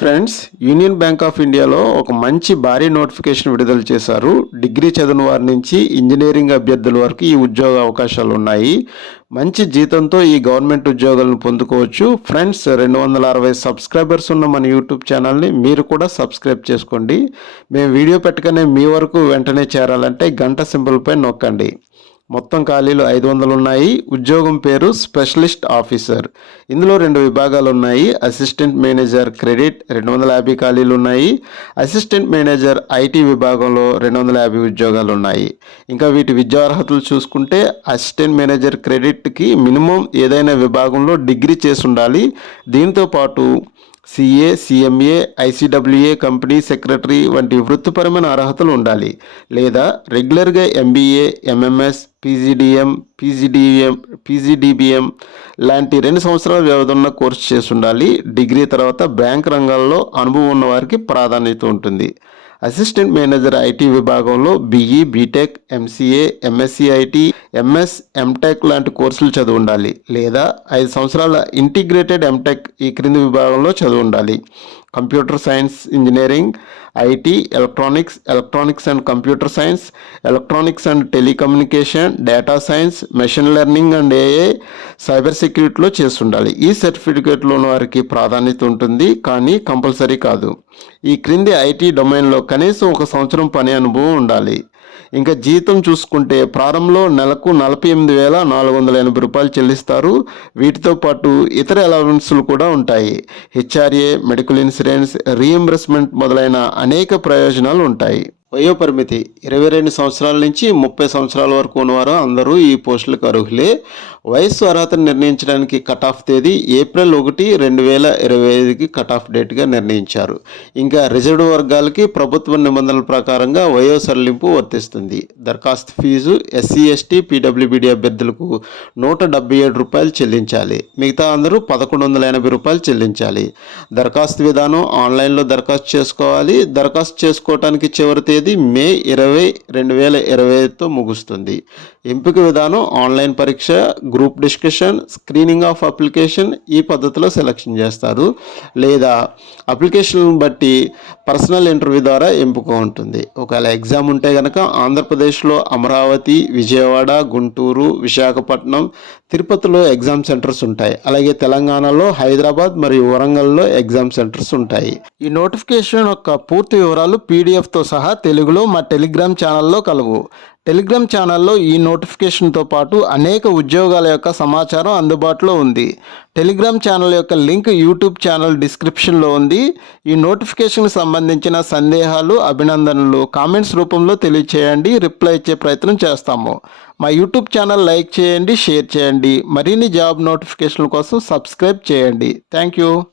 Friends, union bank of ఇండియాలో ఒక మంచి భారీ నోటిఫికేషన్ విడుదల చేశారు. డిగ్రీ చదివిన వారి నుంచి ఇంజనీరింగ్ అభ్యర్థుల వరకు ఈ ఉద్యోగ అవకాశాలు ఉన్నాయి. మంచి జీతంతో ఈ గవర్నమెంట్ ఉద్యోగాలను పొందుకోవచ్చు. ఫ్రెండ్స్, 260 సబ్స్క్రైబర్స్ ఉన్న మన యూట్యూబ్ ఛానల్ని మీరు కూడా సబ్స్క్రైబ్ చేసుకోండి. మేము వీడియో పెట్టగానే మీ వరకు వెంటనే చేరాలంటే గంట సింబల్ పై నొక్కండి. మొత్తం ఖాళీలు 500 ఉన్నాయి. ఉద్యోగం పేరు స్పెషలిస్ట్ ఆఫీసర్. ఇందులో 2 విభాగాలు ఉన్నాయి. అసిస్టెంట్ మేనేజర్ క్రెడిట్ 250 ఖాళీలు ఉన్నాయి. అసిస్టెంట్ మేనేజర్ ఐటీ విభాగంలో 250 ఉద్యోగాలు ఉన్నాయి. ఇంకా వీటి విద్యార్హతలు చూసుకుంటే అసిస్టెంట్ మేనేజర్ క్రెడిట్కి మినిమం ఏదైనా విభాగంలో డిగ్రీ చేసి ఉండాలి. దీంతో పాటు CA, CMA, ICWA, company secretary వంటి వృత్తిపరమైన అర్హతలు ఉండాలి. లేదా రెగ్యులర్గా ఎంబీఏ, ఎంఎంఎస్, పీజీడీబీఎం లాంటి 2 సంవత్సరాల వ్యవధి ఉన్న కోర్సు చేసి ఉండాలి. డిగ్రీ తర్వాత బ్యాంక్ రంగాల్లో అనుభవం ఉన్న వారికి ప్రాధాన్యత ఉంటుంది. అసిస్టెంట్ మేనేజర్ ఐటీ విభాగంలో BE, BTech, MCA, MSc IT, MS, MTech లాంటి కోర్సులు చదివి ఉండాలి. లేదా 5 సంవత్సరాల ఇంటిగ్రేటెడ్ ఎంటెక్ ఈ క్రింది విభాగంలో చదివి ఉండాలి. Computer science engineering, IT, electronics and computer science, electronics and telecommunication, data science, machine learning and AI, cyber సెక్యూరిటీలో చేసి ఉండాలి. ఈ సర్టిఫికేట్లో ఉన్న వారికి ప్రాధాన్యత ఉంటుంది, కానీ కంపల్సరీ కాదు. ఈ క్రింది ఐటీ డొమైన్లో కనీసం 1 సంవత్సరం పని అనుభవం ఉండాలి. ఇంకా జీతం చూసుకుంటే ప్రారంభంలో నెలకు 48,480 రూపాయలు చెల్లిస్తారు. వీటితో పాటు ఇతర అలవెన్సులు కూడా ఉంటాయి. హెచ్ఆర్ఏ, మెడికల్ ఇన్సూరెన్స్, రీఎంబర్స్మెంట్ మొదలైన అనేక ప్రయోజనాలు ఉంటాయి. వయోపరిమితి 22 సంవత్సరాల నుంచి 30 సంవత్సరాల వరకు ఉన్నవారు అందరూ ఈ పోస్టులకు అర్హులే. వయస్సు అర్హతను నిర్ణయించడానికి కట్ ఆఫ్ తేదీ ఏప్రిల్ 1, 2025కి కట్ ఆఫ్ డేట్గా నిర్ణయించారు. ఇంకా రిజర్వ్డ్ వర్గాలకి ప్రభుత్వ నిబంధనల ప్రకారంగా వయో సడలింపు వర్తిస్తుంది. దరఖాస్తు ఫీజు ఎస్సీ, ఎస్టీ, పీడబ్ల్యూబీడీ అభ్యర్థులకు 177 రూపాయలు చెల్లించాలి. మిగతా అందరూ 1180 రూపాయలు చెల్లించాలి. దరఖాస్తు విధానం ఆన్లైన్లో దరఖాస్తు చేసుకోవాలి. దరఖాస్తు చేసుకోవడానికి చివరి తేదీ మే 20, 2025తో ముగుస్తుంది. ఎంపిక విధానం ఆన్లైన్ పరీక్ష, group discussion, screening of application ఈ పద్ధతిలో సెలక్షన్ చేస్తారు. లేదా అప్లికేషన్ బట్టి పర్సనల్ ఇంటర్వ్యూ ద్వారా ఎంపిక ఉంటుంది. ఒకవేళ ఎగ్జామ్ ఉంటే కనుక ఆంధ్రప్రదేశ్లో అమరావతి, విజయవాడ, గుంటూరు, విశాఖపట్నం, తిరుపతిలో ఎగ్జామ్ సెంటర్స్ ఉంటాయి. అలాగే తెలంగాణలో హైదరాబాద్ మరియు వరంగల్లో ఎగ్జామ్ సెంటర్స్ ఉంటాయి. ఈ నోటిఫికేషన్ యొక్క పూర్తి వివరాలు పీడిఎఫ్తో సహా తెలుగులో మా టెలిగ్రామ్ ఛానల్లో కలవు. టెలిగ్రామ్ ఛానల్లో ఈ నోటిఫికేషన్తో పాటు అనేక ఉద్యోగాల యొక్క సమాచారం అందుబాటులో ఉంది. టెలిగ్రామ్ ఛానల్ యొక్క లింక్ యూట్యూబ్ ఛానల్ డిస్క్రిప్షన్లో ఉంది. ఈ నోటిఫికేషన్కి సంబంధించిన సందేహాలు, అభినందనలు కామెంట్స్ రూపంలో తెలియచేయండి. రిప్లై ఇచ్చే ప్రయత్నం చేస్తాము. మా యూట్యూబ్ ఛానల్ లైక్ చేయండి, షేర్ చేయండి. మరిన్ని జాబ్ నోటిఫికేషన్ల కోసం సబ్స్క్రైబ్ చేయండి. Thank you.